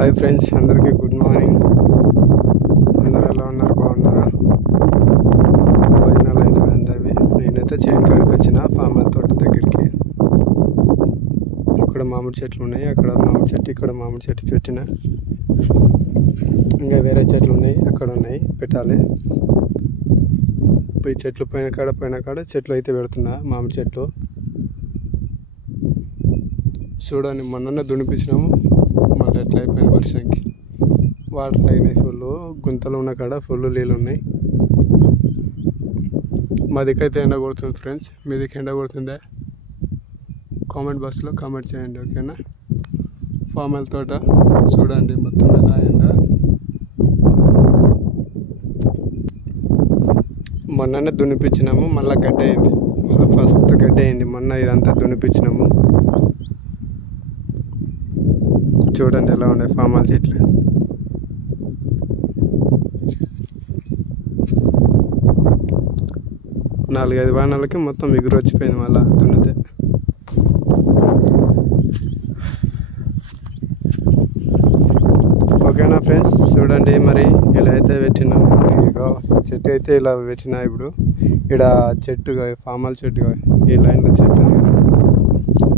Hi friends, అందరికీ good morning. అందరు ఎలా ఉన్నారు? బాగున్నారా? భోజనాలు అయినవి అందరివి. నేనైతే చేను కాడికి వచ్చిన ఫార్మర్ తోట దగ్గరికి. ఇక్కడ మామిడి చెట్లు ఉన్నాయి, అక్కడ మామిడి చెట్టు, ఇక్కడ మామిడి చెట్టు పెట్టిన. ఇంకా వేరే చెట్లు ఉన్నాయి, అక్కడ ఉన్నాయి, పెట్టాలి. ఈ చెట్లు పైన కాడ చెట్లు అయితే పెడుతున్నా, మామిడి చెట్లు. చూడండి, మొన్న దునిపించినాము, మళ్ళీ ఎట్లా అయిపోయింది వర్షంకి. వాటర్ అయినాయి ఫుల్, గుంతలు ఉన్న కాడ ఫుల్ నీళ్ళు ఉన్నాయి. మా దిక్కైతే ఎండ కొడుతుంది ఫ్రెండ్స్. మీ దిక్కు ఎండ కొడుతుందే? కామెంట్ బాక్స్లో కామెంట్ చేయండి, ఓకేనా? ఫార్మల్ తోట చూడండి మొత్తం ఎలా అయిందా. మొన్ననే దునిపించినాము, మళ్ళీ గడ్డ అయింది. మళ్ళీ ఫస్ట్ గడ్డ అయింది మొన్న. ఇదంతా దునిపించినాము. చూడండి ఎలా ఉన్నాయి ఫార్మల్ చెట్లు. నాలుగైదు వాహనాలకి మొత్తం ఎగురు వచ్చిపోయింది మళ్ళీ దున్నితే. ఓకేనా ఫ్రెండ్స్? చూడండి మరి ఇలా అయితే పెట్టినాం. చెట్టు అయితే ఇలా పెట్టినా. ఇప్పుడు ఇక్కడ చెట్టు ఫార్మల్ చెట్టు, ఈ లైన్లో చెట్టు ఉంది కదా,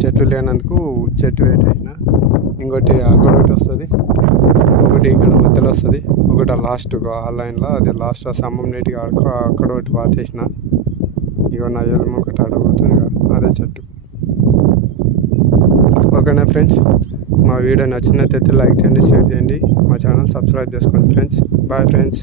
చెట్లు లేనందుకు చెట్టు పెట్టేసిన. ఇంకోటి అక్కడ ఒకటి వస్తుంది, ఒకటి ఇక్కడ మధ్యలో వస్తుంది, ఒకటి లాస్ట్ ఆ లైన్లో, అది లాస్ట్ స్తంభం నీటిగా అక్కడ ఒకటి పాతేసిన. ఇక నా ఎలుమ ఒకటి ఆడబోతుంది కదా, అదే చెట్టు. ఓకేనా ఫ్రెండ్స్? మా వీడియో నచ్చినట్లయితే లైక్ చేయండి, షేర్ చేయండి, మా ఛానల్ సబ్స్క్రైబ్ చేసుకోండి ఫ్రెండ్స్. Bye friends.